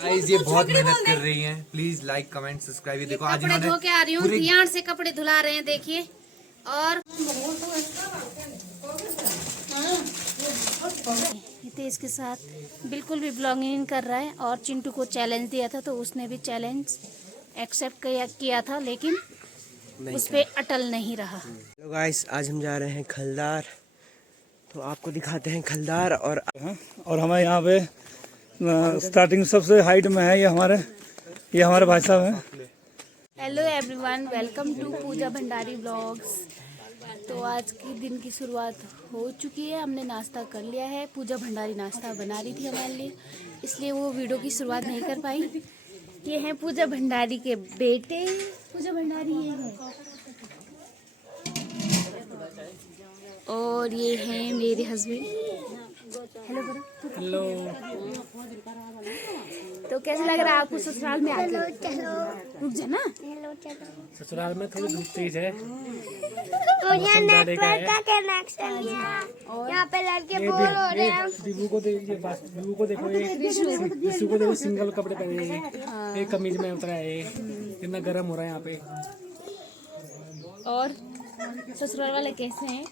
Guys ये बहुत मेहनत कर रही हैं। Please like comment subscribe. ये देखो आज कपड़े इन्होंने धो के आ रही हूँ, ध्यान से कपड़े धुला रहे हैं, देखिए। और तेज के साथ बिल्कुल भी ब्लॉगिंग कर रहा है। और चिंटू को चैलेंज दिया था तो उसने भी चैलेंज एक्सेप्ट किया था, लेकिन उस पे अटल नहीं रहा। तो गाइस आज हम जा रहे हैं खलदार, तो आपको दिखाते हैं खलदार। और हमारे यहाँ पे स्टार्टिंग सबसे हाइट में है ये हमारे भाई साहब हैं। Hello everyone, welcome to Pooja Bhandari vlogs. तो आज की दिन की शुरुआत हो चुकी है, हमने नाश्ता कर लिया है। पूजा भंडारी नाश्ता बना रही थी हमारे लिए, इसलिए वो वीडियो की शुरुआत नहीं कर पाई। ये हैं पूजा भंडारी के बेटे, पूजा भंडारी ये हैं। और ये हैं मेरे हस्बैंड। हेलो करो। हेलो। तो कैसा लग रहा है आपको ससुराल में आकर? रुक जा ना। ससुराल में थोड़ी धूप तेज है। मुझे नेटवर्क का कनेक्शन है। यहाँ पे लड़के बोर हो रहे हैं। दीबू को देखो, विशु को देखो, सिंगल कपड़े पहने हैं, एक कमीज में उतरा है। कितना गर्म हो रहा है यहाँ पे। और ससुराल वाले कैसे हैं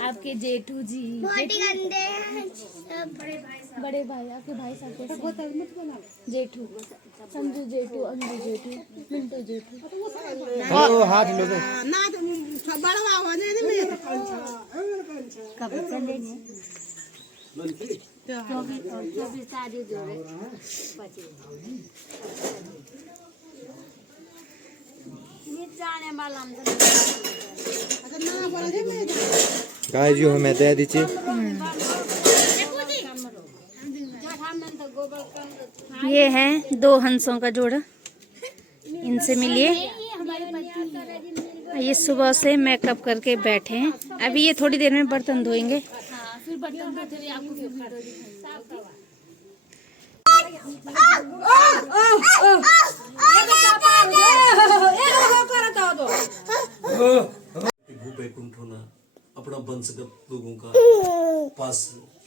आपके? जेठू जी बहुत ही गंदे हैं सब। बड़े भाई, आपके भाई साहब कैसे हैं? जेठू, संजू जेठू, अंजू जेठू, मिंटू जेठू। और हाथ लो दो। गाइस जो हमें दे दीजिए। ये हैं दो हंसों का जोड़ा, इनसे मिलिए। ये सुबह से मेकअप करके बैठे हैं, अभी ये थोड़ी देर में बर्तन धोएंगे। फिर बर्तन धोते हुए आपको बैकुंठ होना अपना वंशगत लोगों का पास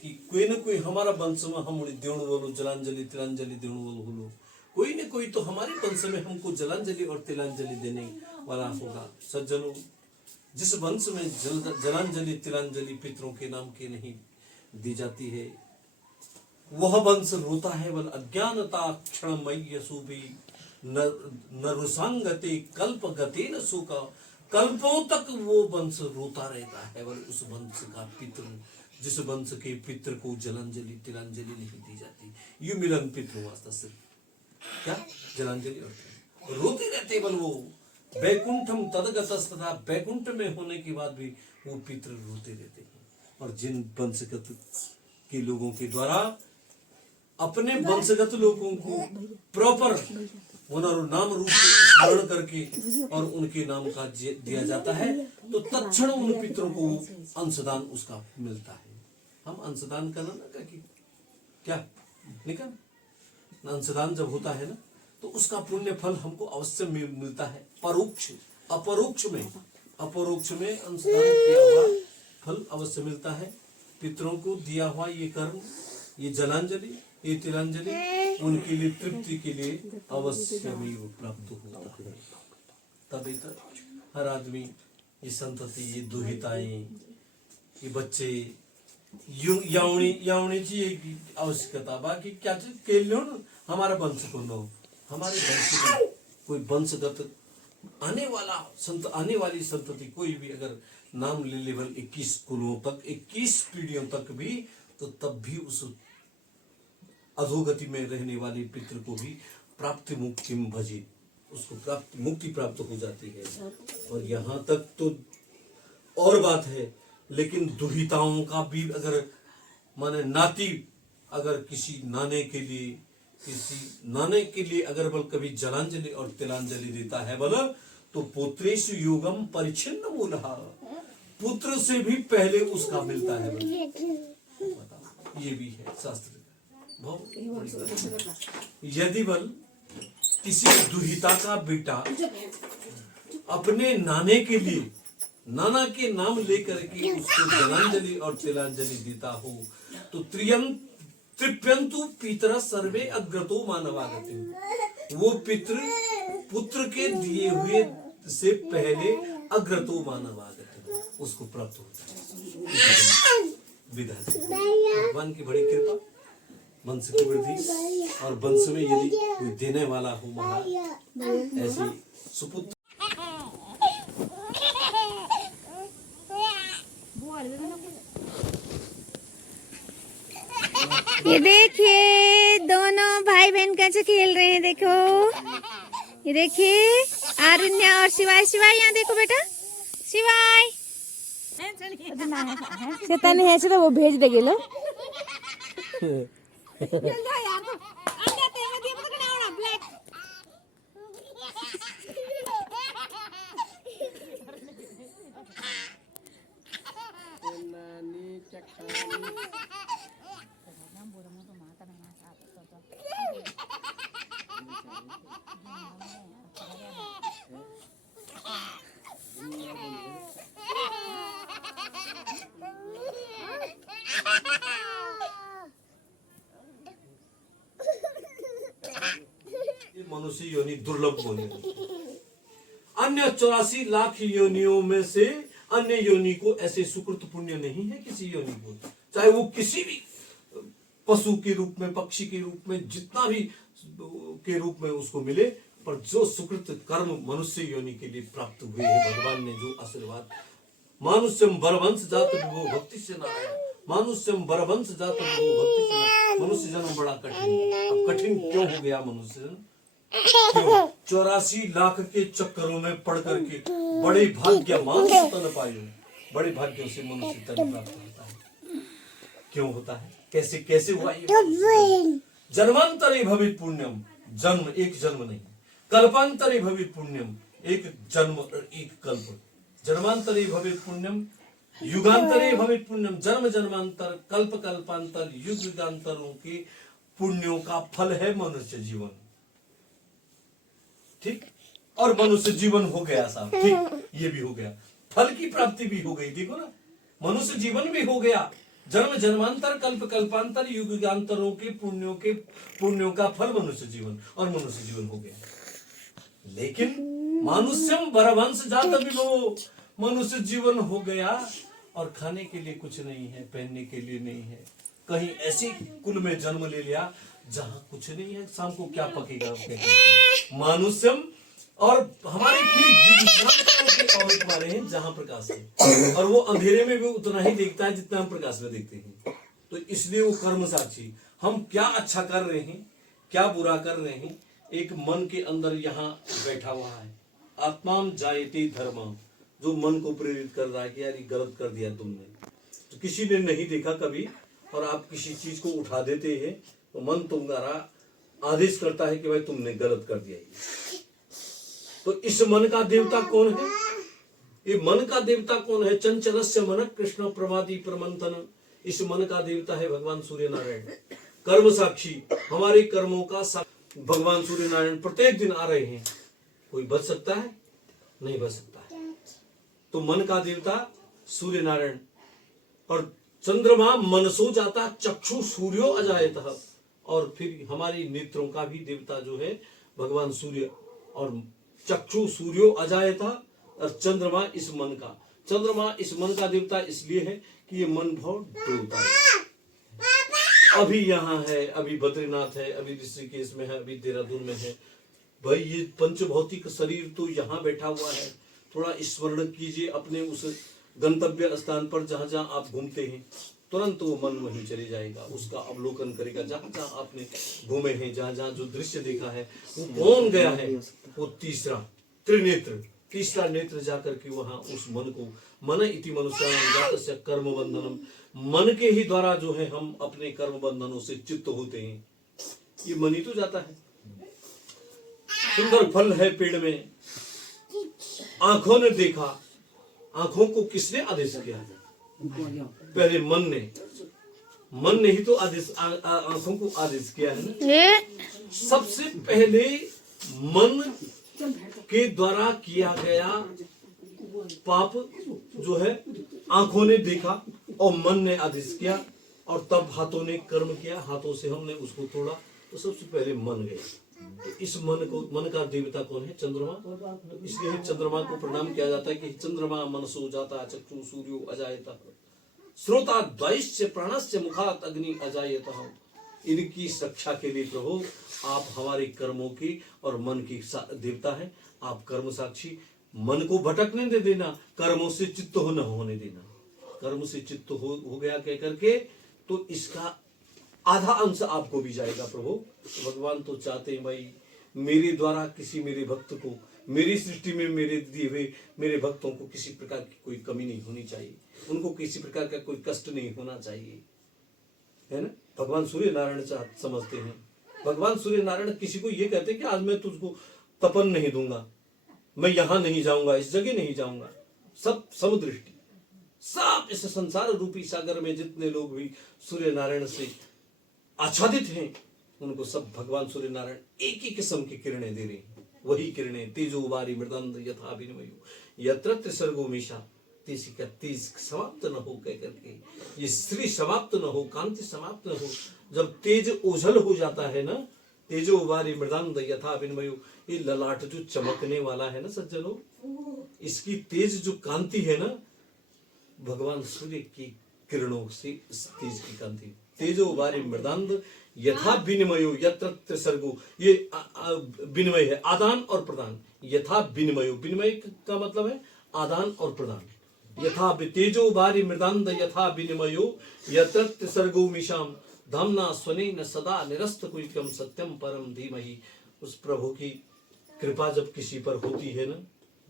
कि कोई न कोई हमारा वंश में हम देणु वालो जलांजलि तिलांजलि देणु वालो होलो, कोई न कोई तो हमारे वंश में हमको जलांजलि और तिलांजलि देने वाला होगा। सज्जनों, जिस वंश में जलांजलि तिलांजलि पितरों के नाम की नहीं दी जाती है, वह वंश रोता है। वल अज्ञानता क्षणमय्य सुभी नरुसंगते कल्प गते न सुका, कल्पों तक वो वंश रोता रहता है। वल उस वंश का पितृ, जिस वंश के पितृ को जलांजलि तिलांजलि नहीं दी जाती, यू मिलन पितृ वास्ता से क्या जलांजलि और रोते रहते। बल वो बैकुंठम तदगतस्तथा, बैकुंठ में होने के बाद भी वो पितृ रोते रहते हैं। और जिन वंशगत के लोगों के द्वारा अपने वंशगत लोगों को प्रॉपर नाम रूप स्मरण करके और उनके नाम का दिया जाता है, तो तत्क्षण उन पितरों को अंशदान उसका मिलता है। हम अंशदान करना ना क्या निकल अंशदान जब होता है ना, तो उसका पुण्य फल हमको अवश्य मिलता है। परोक्ष अपरोक्ष में अंशदान किया हुआ फल अवश्य मिलता है। पितरों को दिया हुआ ये कर्म, ये जलांजलि, ये तिलांजलि उनके लिए तृप्ति के लिए अवश्य भी प्राप्त होता है। तभी तक हर आदमी, ये संतति, ये दुहिताएं, ये बच्चे यावनी की आवश्यकता बाकी क्या चीज के लिए हमारा वंश को लो, हमारे वंश में कोई वंशगत आने वाली संतति कोई भी अगर नाम ले लेवल 21 कुलों तक, 21 पीढ़ियों तक भी, तो तब भी उस अधोगति में रहने वाले पितृ को भी प्राप्ति मुक्ति भजी, उसको मुक्ति प्राप्त हो जाती है। और यहाँ तक तो और बात है, लेकिन दुहिताओं का भी अगर माने नाती अगर किसी नाने के लिए अगर बल कभी जलांजलि और तिलांजलि देता है बल, तो पुत्रेषु योगम परिच्छिन्न मूलः, पुत्र से भी पहले उसका मिलता है बल। ये भी है शास्त्र। यदि बल किसी दुहिता का बेटा अपने नाने के लिए, नाना के नाम लेकर के उसको जलांजलि और तिलांजलि देता हो, तो तृप्यंतु पितर सर्वे अग्रतो मानवागति। वो पितृ पुत्र के दिए हुए से पहले अग्रतो मानवागति, उसको प्राप्त होता है। विधा भगवान की बड़ी कृपा, वंश की वृद्धि, और वंश में यदि कोई देने वाला हो महाराज, ऐसी सुपुत्र। ये देखिए दोनों भाई बहन कैसे खेल रहे हैं, देखो ये देखिए आरण्या और शिवाय। शिवाय यहाँ देखो बेटा, शिवाय शैतान है तो वो भेज देगे लो। मनुष्य योनि दुर्लभ होने, अन्य 84 लाख योनियों में से अन्य योनि को ऐसे सुकृत पुण्य नहीं है किसी योनि को, चाहे वो किसी भी पशु के रूप में, पक्षी के रूप में, जितना भी के रूप में उसको मिले, पर जो सुकृत कर्म मनुष्य योनि के लिए प्राप्त हुए हैं, भगवान ने जो आशीर्वाद, मानुष्यम बरवंश जात विभो भक्ति से नारायण, मानुष्यम बरवंश जात विभो भक्ति से नारायण। मनुष्य जन्म बड़ा कठिन, अब कठिन क्यों हो गया मनुष्य जन्म? 84 लाख के चक्करों में पड़ करके बड़े भाग्यवान तन पायो, बड़े भाग्यों से मनुष्य तन प्राप्त होता है। क्यों होता है, कैसे कैसे हुआ ये? जन्मांतरे भवित पुण्यम, जन्म एक जन्म नहीं, कल्पांतरे भवित पुण्यम, एक जन्म एक कल्प, जन्मांतरे भवित पुण्यम, युगांतरे भवित पुण्यम, जन्म जन्मांतर कल्प कल्पांतर युग युगांतरों के पुण्यों का फल है मनुष्य जीवन। ठीक, और मनुष्य जीवन हो गया साहब, ठीक, ये भी हो गया, फल की प्राप्ति भी हो गई। देखो ना, मनुष्य जीवन भी हो गया, जन्म जन्मांतर कल्प कल्पांतर युग युगांतरों के पुण्यों का फल मनुष्य जीवन, और मनुष्य जीवन हो गया। लेकिन मानुष्यम बरवंश जात विभो, मनुष्य जीवन हो गया और खाने के लिए कुछ नहीं है, पहनने के लिए नहीं है, कहीं ऐसे कुल में जन्म ले लिया जहाँ कुछ नहीं है, शाम को क्या पकेगा मानुष्यम। और हमारे और तुम्हारे हैं जहाँ प्रकाश है, और वो अंधेरे में भी उतना ही देखता है जितना हम प्रकाश में देखते हैं। तो इसलिए वो कर्म साक्षी, हम क्या अच्छा कर रहे हैं, क्या बुरा कर रहे हैं, एक मन के अंदर यहाँ बैठा हुआ है, आत्माम जायते धर्म, जो मन को प्रेरित कर रहा है कि यार ये गलत कर दिया तुमने। तो किसी ने नहीं देखा कभी, और आप किसी चीज को उठा देते हैं तो मन तुम्हारा आदेश करता है कि भाई तुमने गलत कर दिया। तो इस मन का देवता कौन है? ये मन का देवता कौन है? चंचलस्य मन कृष्ण प्रमादी प्रमंथन, इस मन का देवता है भगवान सूर्य नारायण, कर्म साक्षी, हमारे कर्मों का भगवान सूर्य नारायण प्रत्येक दिन आ रहे हैं। कोई बच सकता है? नहीं बच सकता है। तो मन का देवता सूर्य नारायण, और चंद्रमा मनसो जाता चक्षु सूर्यो अजायतः, और फिर हमारे नेत्रों का भी देवता जो है भगवान सूर्य, और चक्षु सूर्यो अजायतः, और चंद्रमा इस मन का, चंद्रमा इस मन का देवता इसलिए है कि ये मन बहुत डोलता है। अभी यहाँ है, अभी बद्रीनाथ है, अभी ऋषिकेश में है, अभी देहरादून में है। भाई ये पंचभौतिक शरीर तो यहाँ बैठा हुआ है, थोड़ा स्मरण कीजिए अपने उस गंतव्य स्थान पर जहाँ जहाँ आप घूमते हैं, तुरंत वो मन वहीं चले जाएगा, उसका अवलोकन करेगा। जहाँ जहाँ आपने घूमे हैं, जहाँ जहाँ जो दृश्य देखा है, वो कौन गया है, वो तीसरा त्रिनेत्र, तीसरा नेत्र जाकर के वहाँ उस मन को, मन इति मनुष्य कर्म बंधनम, मन के ही द्वारा जो है हम अपने कर्म बंधनों से चित्त होते हैं। ये मन ही तो जाता है। सुंदर फल है पेड़ में, आंखों ने देखा, आंखों को किसने आदेश किया? पहले मन ने ही तो आदेश, आंखों को आदेश किया है ना। सबसे पहले मन के द्वारा किया गया पाप जो है आंखों ने देखा और मन ने आदेश किया, और तब हाथों ने कर्म किया, हाथों से हमने उसको तोड़ा, तो सबसे पहले मन गया। तो इस मन का देवता कौन है? चंद्रमा। तो इसलिए चंद्रमा को प्रणाम किया जाता है कि चंद्रमा मनसो जाता चक्षु सूर्यो अजायतः श्रोता द्वैश्य प्राणस्य मुखात अग्नि अजायतः। इनकी रक्षा के लिए प्रभु आप हमारे कर्मों की और मन की देवता है। आप कर्म साक्षी, मन को भटकने दे देना, कर्मों से चित्त न होने देना। कर्म से चित्त हो गया कह करके तो इसका आधा अंश आपको भी जाएगा प्रभु। भगवान तो चाहते हैं भाई मेरे द्वारा किसी मेरे भक्त को, मेरी सृष्टि में मेरे दिए हुए मेरे भक्तों को किसी प्रकार की कोई कमी नहीं होनी चाहिए, उनको किसी प्रकार का कोई कष्ट नहीं होना चाहिए, है ना। भगवान सूर्य नारायण समझते हैं। भगवान सूर्य नारायण किसी को ये कहते हैं कि आज मैं तुझको तपन नहीं दूंगा, मैं यहां नहीं जाऊंगा, इस जगह नहीं जाऊंगा। सब समदृष्टि, सब इस संसार रूपी सागर में जितने लोग भी सूर्य नारायण से आच्छादित हैं उनको सब भगवान सूर्य नारायण एक ही किस्म की किरणें दे रहे हैं। वही किरणें तेजो वारी मृदंद यथा विनिमयो यत्र त्रिसर्गो मीशा, तेज का तेज समाप्त न हो कह करके, ये श्री समाप्त न हो, कांति समाप्त न हो। जब तेज ओझल हो जाता है ना, तेजो वारी मृदंद यथा विनिमयो, ये ललाट जो चमकने वाला है ना सज्जनों, इसकी तेज जो कांति है ना, भगवान सूर्य की किरणों से इस तेज की कांति। तेजो वारी मृदंद यथा विनिमयो यत्र त्रिसर्गो, ये विनिमय है, आदान और प्रदान। यथा विनिमयो, विनिमय का मतलब है आदान और प्रदान। यथा तेजो वारी मृदंद यथा विनिमयो यत्र त्रिसर्गो मिशाम धामना स्वनेन सदा निरस्त कुलिकम सत्यम परम धीमहि। उस प्रभु की कृपा जब किसी पर होती है ना,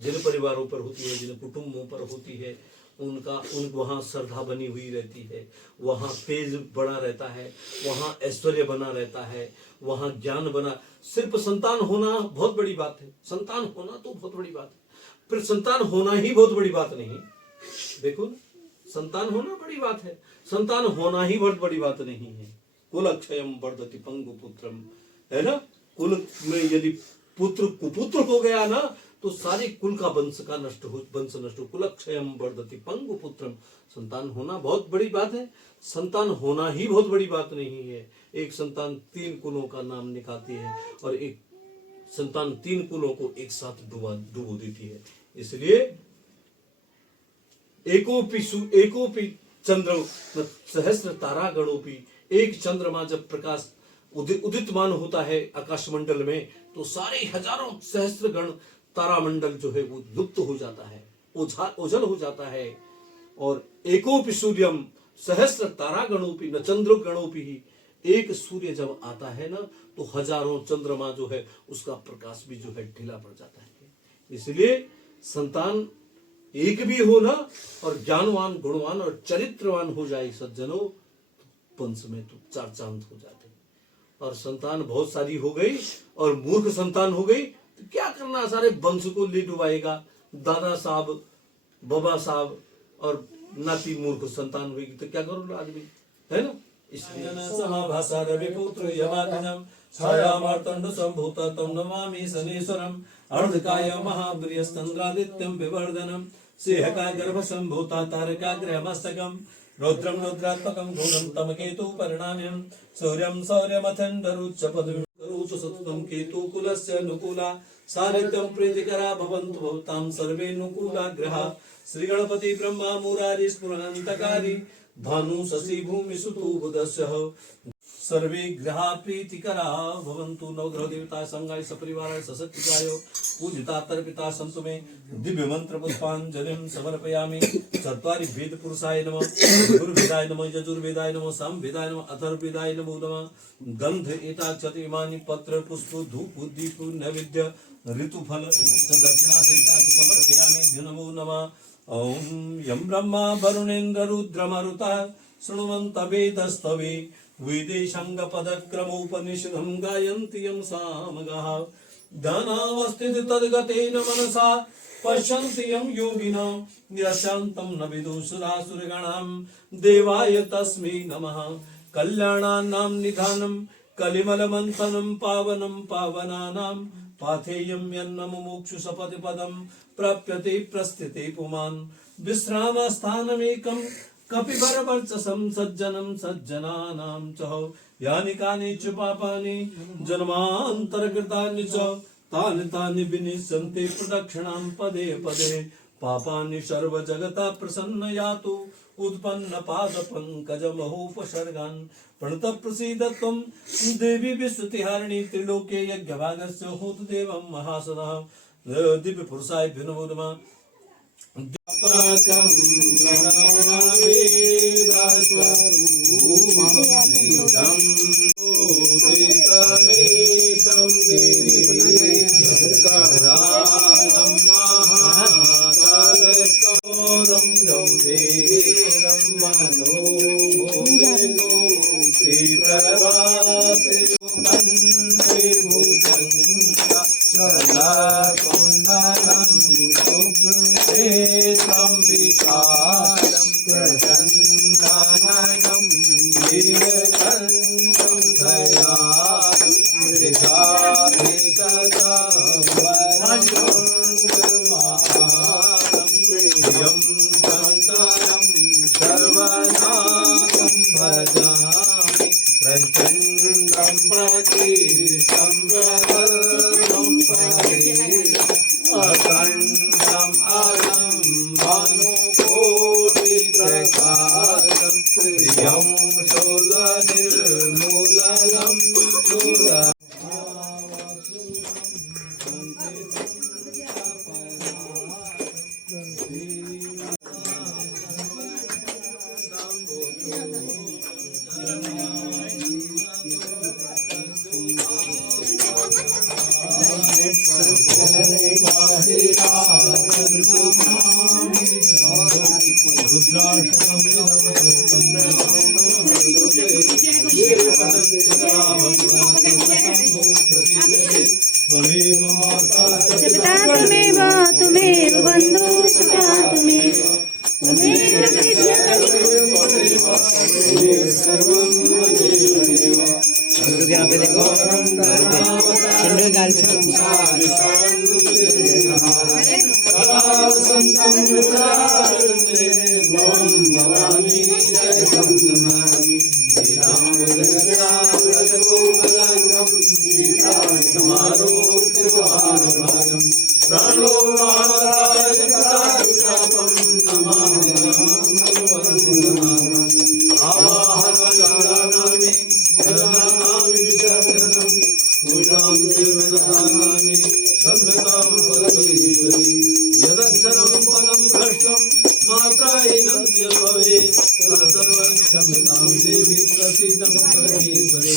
जिन परिवारों पर होती है, जिन कुटुंबों पर होती है, उनका वहां श्रद्धा बनी हुई रहती है, वहां तेज बना रहता है, वहां ऐश्वर्य बना रहता है, वहां ज्ञान बना। सिर्फ संतान होना बहुत बड़ी बात है, संतान होना तो बहुत बड़ी बात है, फिर संतान होना ही बहुत बड़ी बात नहीं। देखो ना, संतान होना बड़ी बात है, संतान होना ही बहुत बड़ी बात नहीं है। कुल अक्षयम वर्धति पंगु पुत्रम, है ना। कुल में यदि पुत्र कुपुत्र हो गया ना तो सारे कुल का वंश नष्ट हो। कुलक्षयम वर्धति पंगु पुत्रम, संतान होना बहुत बड़ी बात है, संतान होना ही बहुत बड़ी बात नहीं है। एक संतान 3 कुलों का नाम निकालती है और एक संतान 3 कुलों को एक साथ डुबो देती है। इसलिए एकोपि चंद्र सहस्र तारा गणोपि, एक चंद्रमा जब प्रकाश उदितमान होता है आकाश मंडल में तो सारे हजारों सहस्र गण तारामंडल जो है वो लुप्त हो जाता है, ओझल हो जाता है। और एकोपि सूर्यम सहस्र तारा गणोपि न चंद्र गणोपि ही, एक सूर्य जब आता है ना तो हजारों चंद्रमा जो है उसका प्रकाश भी जो है ढीला पड़ जाता है। इसलिए संतान एक भी हो ना और ज्ञानवान गुणवान और चरित्रवान हो जाए सज्जनों, वंश में तो 4 चांद हो जाते हैं। और संतान बहुत सारी हो गई और मूर्ख संतान हो गई तो क्या करना, सारे वंश को ले डुबाएगा। दादा साहब, बाबा साहब और नाती मूर्ख संतान हुई तो क्या करोगे आदमी, है ना। इसलिए समाभासा रविपुत्र यमानम छायामार्तंड संभूत तम नमामि शनीश्वरम अर्धकाय महाबृहस्चंद्रादित्यं विवर्धनम सिंहका गर्भ संभूता तारकाग्रह मस्तकम रौद्रम रुद्रात्मकं गौरम तमकेतु परिणाम्यं सूर्यं सौर्यमथंडरुच्च पदविरुच्च सततं केतु कुलस्य अनुकूला सारित्यं प्रीतिकरा भवन्तु भवतां सर्वे अनुकूला ग्रहा। श्री गणपति ब्रह्मा मुरारी स्फुरणान्तकारी भानु शशि भूमि सुतु बुधस्य सर्वे ग्रहा प्रीतिकरा भवन्तु। नवग्रह देवता संगाय सपरिवार सशक्तिकाय पूजिता तर्पिता सन्तु मे दिव्य मंत्र पुष्पांजलिं समर्पयामि। चत्वारि वेद पुरुषाय नमः, गुरुवेदाय नमः, यजुर्वेदाय नमः, सामवेदाय नमः, अथर्ववेदाय नमो नमः। गंध एताक्षते इमानि पत्र पुष्प धूप दीप नैवेद्य ऋतुफल दक्षिणा सहिता समर्पयामि नमो नमः। ओम यं ब्रह्मा वरुणेन्द्र रुद्र मरुतः शृण्वन्त वेदस्तवे वेदेशांग पदक्रमोपनिषदं गायन्ति यं सामगाः। ध्यानावस्थित तद्गतेन मनसा पश्यन्ति यं योगिनो निरशान्तं न विदुषुरासुरगणां देवाय तस्मै नमः। कल्याणानां निधानं कलिमलमन्थनं पावनं पावनानां पाथेयं यन्नमुमुक्षुसपतिपदं प्राप्यते प्रस्थिते पुमान्। विश्रामस्थानमेकं कपिभरवर्चसं सज्जनं सज्जनानां च यानि कानि च पापानि जन्मान्तरकृतानि च तानि तानि विनिश्यन्ति प्रदक्षिणां पदे पदे पापानि सर्वजगता प्रसन्न यातु उत्पन्न पाद पंकज महोपसर्गान् प्रणत प्रसीद त्वं देवी विश्रुतिहारिणी त्रिलोके यज्ञभागस्य होतु देवं महासदा दिव्य पुरुषाय नमो नमः। व्यापकं प्रणमामि दासरूपमनिदं उदितमेशं गिरिकरालं महाकालकौरं गम्भीरं मनोमुदितप्रभातिरूपं विभुजङ्गा चलाकुण्डलं शुभ्रं विकारं प्रसन्नाननं नीलकण्ठं दयालुं मृगाधीशं प्रियं शङ्करं सर्वनाथं भजामि प्रचण्डं प्रकीर्तं प्रकर्णं अखण्डम् अलं भानुकोटिप्रकाशं प्रियं शूलनिर्मूलनं शूल त्वमेव त्वमेव बन्धु सुता त्वमेव यहाँ पे देखो चंडू गाल पे यदक्षरं पदं भ्रष्टं मात्राहीनं च भवेत् सर्वं क्षम्यतां देवी प्रसीदं परमेश्वरे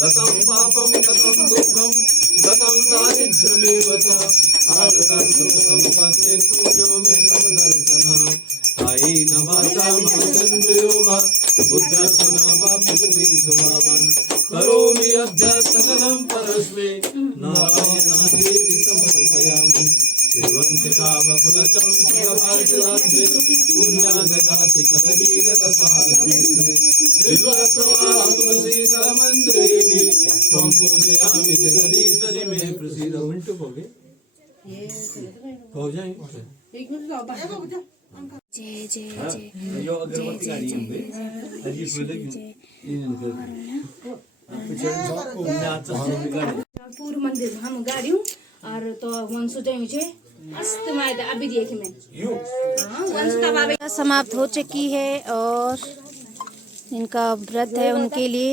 गतं पापं गतं दुःखं गतं दारिद्र्यमेव च आगतं सुखं पत्ते पूजो मे तव दर्शनम् कायेन वाचा मनसेन्द्रियो वा बुद्ध्यात्मना वा प्रकृतिस्वभावान् करोमि अद्य सकलं परस्मै नारायणायेति समर्पयामि श्रीवन्तिका वकुलचं फलपाटिलाब्धे पुण्याजगाति करवीररसारमेत्रे बिल्वप्रवाह तुलसीदलमञ्जरीः त्वं पूजयामि जगदीश्वरि मे प्रसीद। मिनट हो जाए जय जय जय यो अगरबत्ती गाड़ी है अजी बोले पूर्व मंदिर हम गाड़ियों और तो वंशु जाइए अस्त माय अभी देखे मैं हां वंश का बाबा समाप्त हो चुकी है और इनका व्रत है उनके लिए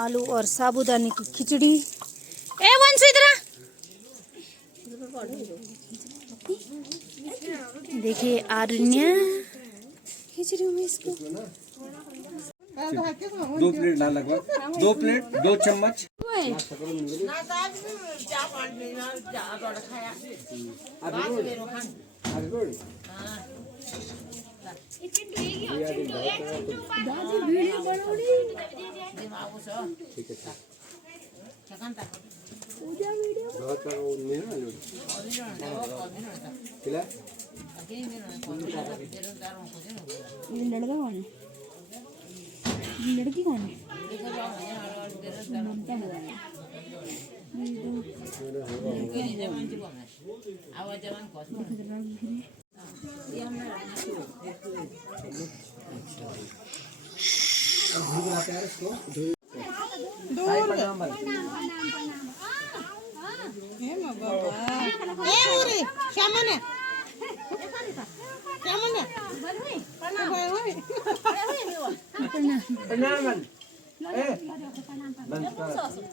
आलू और साबूदाने की खिचड़ी। ए वंशु इधर देखिए आरण्य खिचड़ी में इसको 2 प्लेट डाल लगभग 2 प्लेट 2 चम्मच लड़की कौन है?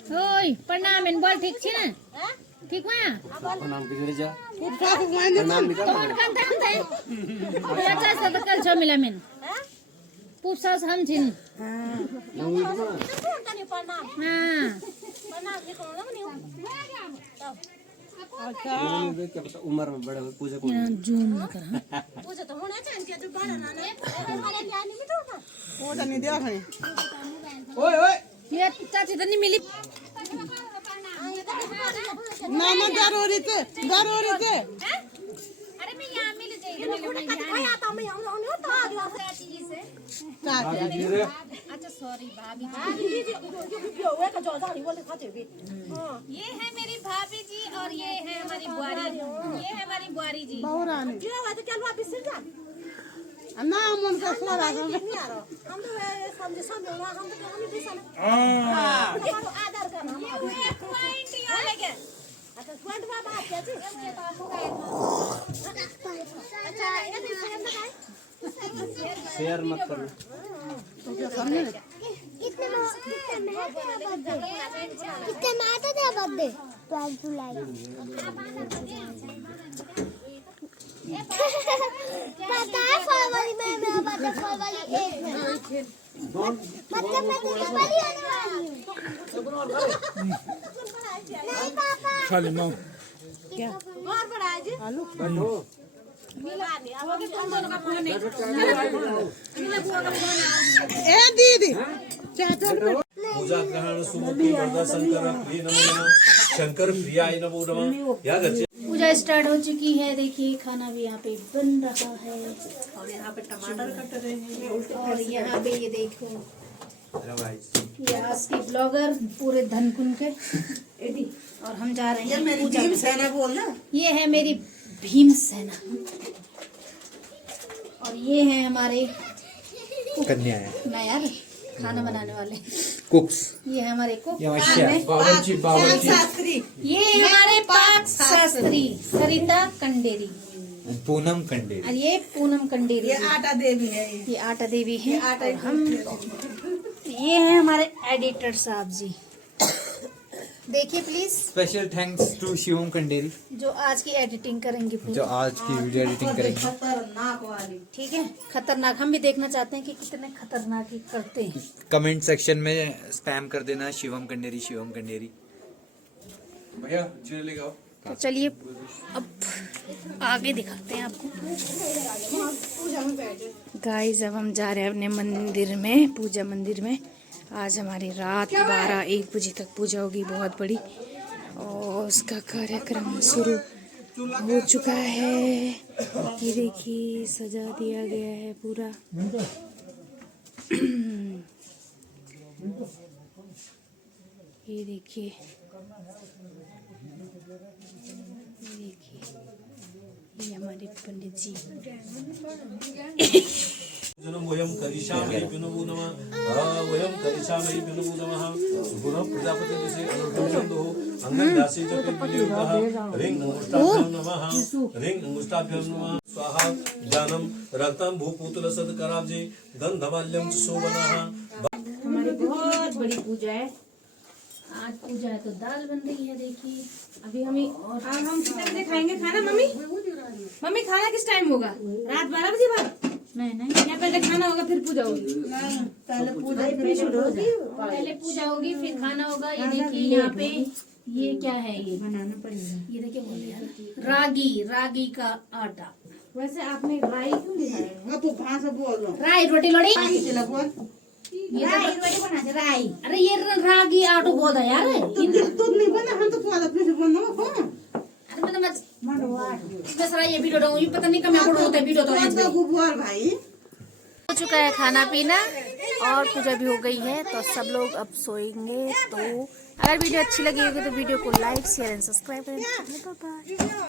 ओय प्रणाम इन बोल ठीक छी ना ठीक मा प्रणाम बिगड़ जा तोर कान थाम थे बच्चा से तो कल छो मिला मिन पूछा हम छिन हां उम्र में बड़े पूजा को जूम न कर पूजा तो होना चाहिए कि जो बड़ा ना वो नहीं दिया खाने ओए ओए ये चाची तो नहीं मिली ना ना जरूरी थे अरे मैं यहां मिल जाएगी आता मैं हम तो आ गया चाची से अच्छा सॉरी भाभी ये है मेरी भाभी जी और ये है हमारी बुआरी जी ना मन का सोरा हम तो समझे हम तो आदर करना ये पॉइंट ये है क्या अच्छा पॉइंट बात क्या जी अच्छा शेयर मत करना कितने में आता था बर्थडे 12 जुलाई पता है फरवरी में मेरा बर्थडे फरवरी 1 में मतलब मैं तो फरवरी आने वाली हूं नहीं पापा खाली मां क्या और बड़ा है जी आलू बैठो ए दीदी पूजा ग्रहण सुमुखी वरदा शंकर प्रिय नमो नमः शंकर प्रियाय नमो नमः। याद रखिए पूजा स्टार्ट हो चुकी है। देखिए खाना भी यहाँ पे बन रहा है और यहाँ पे टमाटर कट रहे हैं और यहाँ पे ये देखो ये आज के ब्लॉगर पूरे धनकुन के और हम जा रहे हैं पूजा में। सेना बोलना ये है मेरी भीम सेना और ये है हमारे कन्या है ना यार खाना बनाने वाले कुक्स ये है हमारे कुक शास्त्री ये है हमारे पाक शास्त्री सरिता कंडेरी पूनम कंडेरी और ये पूनम कंडेरी ये आटा देवी है ये आटा देवी है और हम ये है हमारे एडिटर साहब जी। देखिए please special thanks to Shivam Kanderi जो आज की एडिटिंग करेंगे जो पूरी आज की वीडियो एडिटिंग करेंगे। खतरनाक वाली ठीक है खतरनाक हम भी देखना चाहते हैं कि कितने खतरनाक ही करते हैं। कमेंट सेक्शन में स्पैम कर देना शिवम कंडेरी भैया जी ले आओ। तो चलिए अब आगे दिखाते हैं आपको। गाइस अब हम जा रहे हैं अपने मंदिर में पूजा मंदिर में। आज हमारी रात 12-1 बजे तक पूजा होगी बहुत बड़ी और उसका कार्यक्रम शुरू हो चुका है। ये देखिए सजा दिया गया है पूरा। ये देखिए ये हमारे पंडित जी। जनम वयम करिष्यामि विनमो नमः वयम करिष्यामि विनमो नमः सुगुणं प्रजापति दिसे अनुष्ठानदो अंगं दासी च पितृयोगः रिंग अंगुष्ठाभ्यां नमः रिंग अंगुष्ठाभ्यां नमः स्वाहा ज्ञानम रक्तम भूपूतल सदकराब्जे गंधमाल्यं च शोभनः। हमारी बहुत बड़ी पूजा है। आज पूजा है तो दाल बन रही है। देखिए अभी हमें और हम कितने बजे खाएंगे खाना मम्मी खाना किस टाइम होगा रात 12 बजे बाद नहीं या पहले खाना होगा फिर पूजा होगी पहले पूजा होगी फिर खाना होगा। ये देखिए यहाँ पे ये क्या है ये बनाना पड़ेगा। ये देखिए रागी का आटा। वैसे आपने राई क्यों दिखाया तू कहां से बोल रहा राई रोटी लोड़ी ये राई रोटी बना राई अरे ये रागी आटो बोल रहा यार। तो नहीं बना हम तो स्वाद अपने से बनना कौन अरे मतलब मैं ये वीडियो डालूं ये पता नहीं कब मैं होता है वीडियो तो गुब्बार भाई हो चुका है खाना पीना और पूजा भी हो गई है तो सब लोग अब सोएंगे। तो अगर वीडियो अच्छी लगी होगी तो वीडियो को लाइक शेयर एंड सब्सक्राइब करें। Bye bye.